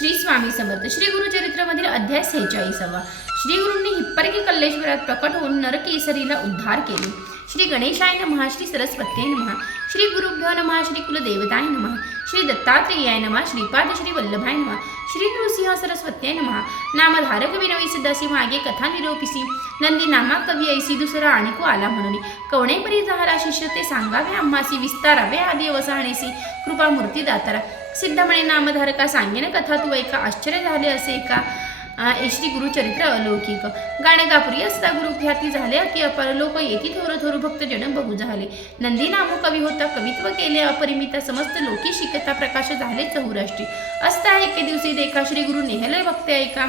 श्री स्वामी समर्थ श्री गुरुचरित्रामधील अध्याय सेहेचाळीसावा. श्रीगुरूंनी हिप्परकी कल्लेश्वरात प्रकट होऊन नरकेसरीला उद्धार केले श्री गणेशाय नमः श्री सरस्वत्ये नमः श्री गुरुभ्यो नमः श्री कुलदेवताय नमः श्री दत्तात्रेयाय नमः श्रीपाद श्री वल्लभाय नमः श्री नृसिंह सरस्वत्याय नमः नामधारक विनवी सिद्धासी मागे कथा निरोपिसी नंदी नामा कवी ऐसी दुसरा आणिको आला म्हणून कवणेपरी जहारा शिष्य ते सांगावे आम्हासी विस्तारावे आदी अवसाहणेसी कृपा मूर्ती दातारा सिद्ध म्हणे नामधारका सांगेन कथा तू ऐका आश्चर्य झाले असे का श्री गुरुचरित्र अलौकिक. गाणगापुरी असता गुरु ख्याती झाले की अपार लोक येती थोर थोर भक्त जन बहु झाले. नंदी नामो कवी होता कवित्व केले अपरिमित समस्त लोकी शिकता प्रकाश झाले चौराष्ट्री असता एके दिवशी देखा श्री गुरु नेहले भक्ते ऐका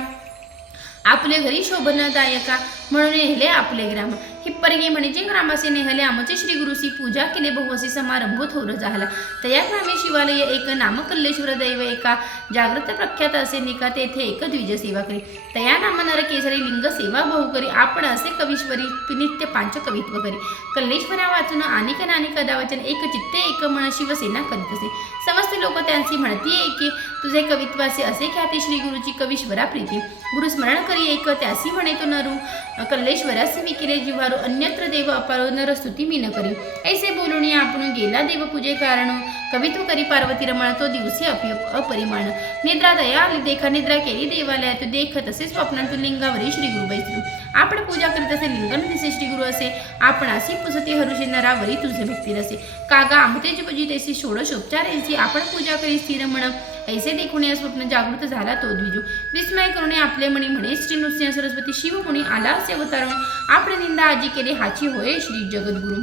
आपले घरी शोभनदायका म्हणून नेहले आपले ग्राम. हिप्परगे म्हणजे ग्रामाचे नेहले आमचे श्री गुरुसी पूजा केले बहुअसे समारंभ थोर झाला. तया ग्रामे शिवालय एक नामकल्लेश्वर दैव एका जागृत प्रख्यात असे निका तेथे एक द्विज सेवा करी. तया नाम नर केसरी लिंग सेवा बहु करी. आपण असे कवीश्वरी नित्य पांच कवित्व करी. कल्लेश्वरा वाचून अनेक नानिक वाचन एक चित्ते एक मन शिवसेना करीत असे समस्त लोक त्यांची म्हणती की तुझे कवित्वाचे असे ख्याते श्री गुरुची कवीश्वरा प्रीती. गुरु स्मरण करी एक त्यासी म्हणे तो नरू. कल्लेश्वरासी विकिरे जिव्हारू अन्यत्र देव अपारो नर स्तुती मी न करी. ऐसे बोलून आपण गेला देव पूजे कारण. कवित्व करी पार्वती रमण तो दिवसे अपरिमाण. निद्रा दया आली देखा निद्रा केली देवालयात. देख तसे स्वप्नात लिंगावरी श्री गुरु बैसलो आपण पूजा करीत असे लिंगन दिसे श्री गुरु असे. आपण अशी पुसती हरुषे नरावरी तुझे भक्ती रसे. कागा आमतेची पूजी तेसी षोडशोपचार यांची आपण पूजा करी स्थिर म्हण ऐसे देखून या स्वप्न जागृत झाला तो द्विजू. विस्मय करून आपले मणी म्हणे श्री नृसिंह सरस्वती शिव मुनी आला असे अवतार आपण निंदा आजी केले हाची होय श्री जगद्गुरु.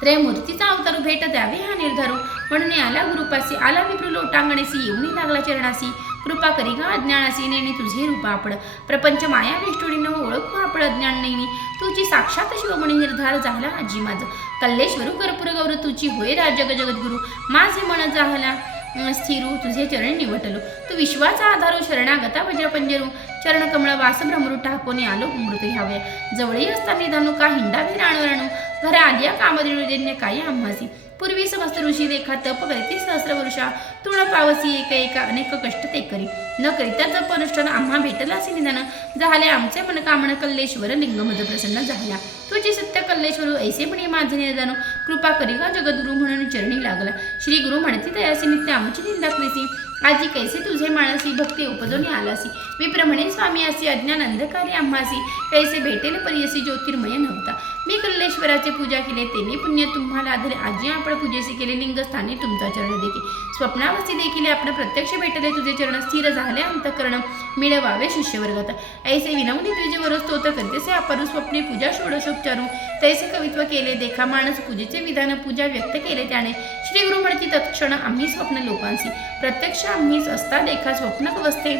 त्रयमूर्तीचा अवतार भेट द्यावे हा निर्धारू. म्हणून आला गुरुपासी आला विप्रू लोटांगणेसी येऊनही लागला चरणासी. कृपा करी गा अज्ञानासी नेणे तुझे रूप आपड. प्रपंच माया वेष्टोडीनं ओळखू आपण अज्ञान नेणी तुझी साक्षात शिवमुनी निर्धार झाला आजी माझं. कल्लेश्वरू कर्पूर गौर तुझी होय राजग जगद्गुरु. माझे मन झाला अं, स्थिरू तुझे चरण निवटलो. तू विश्वाचा आधारो शरणागता भजा पंजरू. चरण कमळ वासभ्रमरू टाकोने आलो मृत घ्यावे. जवळी असता निधानू का हिंडावी राणू राणू आलिया कामदेन्य काही आम्हासी. पूर्वी समस्त ऋषी रेखा तप करीती सहस्र वर्षा. तुळ पावसी एक एका अनेक कष्ट ते करी. न करिता जप अनुष्ठान आम्हा भेटला असे निधान झाले आमचे मन कामण कल्लेश्वर लिंगमद प्रसन्न झाला. तुझी सत्य कल्लेश्वर ऐसे म्हणे माझे निदान. कृपा करी का जगद्गुरु म्हणून चरणी लागला. श्री गुरु म्हणते तयासी नित्य आमची निंदा करीसी. आजी कैसे तुझे मानसी? भक्ती उपजोनी आलासी. मी म्हणे स्वामी असी अज्ञान अंधकारी आम्हासी. कैसे भेटेल परियसी ज्योतिर्मय नव्हता. मी कल्लेश्वराची पूजा केले तेने पुण्य तुम्हाला आधारे आजी आपण पूजेचे केले लिंगस्थानी तुमचा चरण देखील. स्वप्नावस्थी देखील आपण प्रत्यक्ष भेटले तुझे चरण स्थिर झाले अंतकरण मिळवावे शिष्यवर्गात. ऐसे विनवणी तुझे वर स्तोत्र करतेसे अपरू स्वप्ने पूजा षोडशोपचारू तैसे कवित्व केले देखा माणस पूजेचे विधान पूजा व्यक्त केले त्याने. श्री गुरु म्हणती तत्क्षण आम्ही स्वप्न लोकांशी. प्रत्यक्ष आम्हीच असता देखा स्वप्न अवस्थे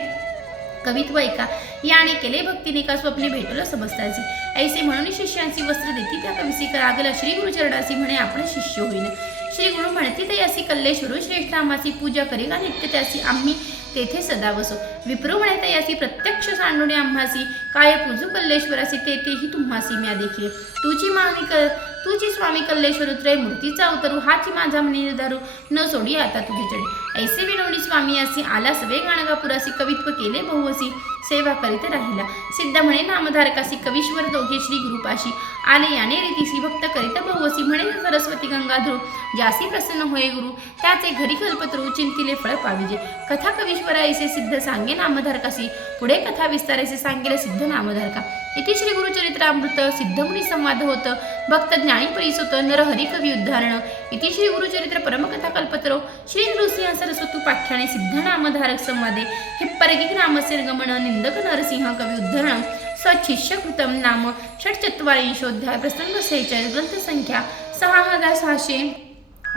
कवित्व ऐका. याने केले भक्तीने का स्वप्ने भेटलं समजताची ऐसे म्हणून शिष्यांची वस्त्र देती त्या कविसी करागला. श्री गुरुचरणासी म्हणे आपण शिष्य होईन. श्री गुरु म्हणते ते असी कल्लेश्वरू श्रेष्ठ पूजा करी का नित्य त्यासी आम्ही तेथे सदा बसो. विप्रो म्हणे यासी प्रत्यक्ष सांडुणे आम्हासी काय पूजू कल्लेश्वरासी तेथेही तुम्हासी म्या देखील. तुझी मागणी कर तुझी स्वामी कल्लेश्वर त्रय मूर्तीचा उतरू हाची माझा म्हणे निर्धारू न सोडी आता तुझी चढी. ऐसे विनवणी स्वामी असी आला सवे गाणगापुरासी कवित्व केले बहुवसी सेवा करीत राहिला. सिद्ध म्हणे नामधारकासी कवीश्वर दोघे श्री गुरुपाशी. आले याने रीतीसी भक्त करीत बहुवसी म्हणे सरस्वती गंगाधरू. जासी प्रसन्न होय गुरु त्याचे घरी कल्पतरू चिंतिले फळ पाविजे. कथा कवीश्वरा ऐसे सिद्ध सांगे नामधारकासी पुढे कथा विस्तारायचे सांगेल सिद्ध नामधारका. इथे श्री गुरुचरित्रामृत सिद्धमुनी संवाद होत. भक्त ज्ञान परीस होत नरहरी कवी उद्धारण. इथे श्री गुरुचरित्र परमकथा कल्पतरो. श्री नृसिंह सरस्वती पाख्याने सिद्ध नामधारक संवादे. परगिक ग्रामस्य गमन निंदक नरसिंह कवी उद्धरण. स्वच्छिष्य कृतम नाम षटचत्वारिंशोध्याय प्रसंग सेहेचाळीस ग्रंथसंख्या सहा हजार सहाशे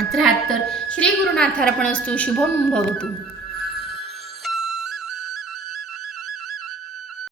त्र्याहत्तर श्री गुरुनाथार्पणस्तु शुभम भवतु.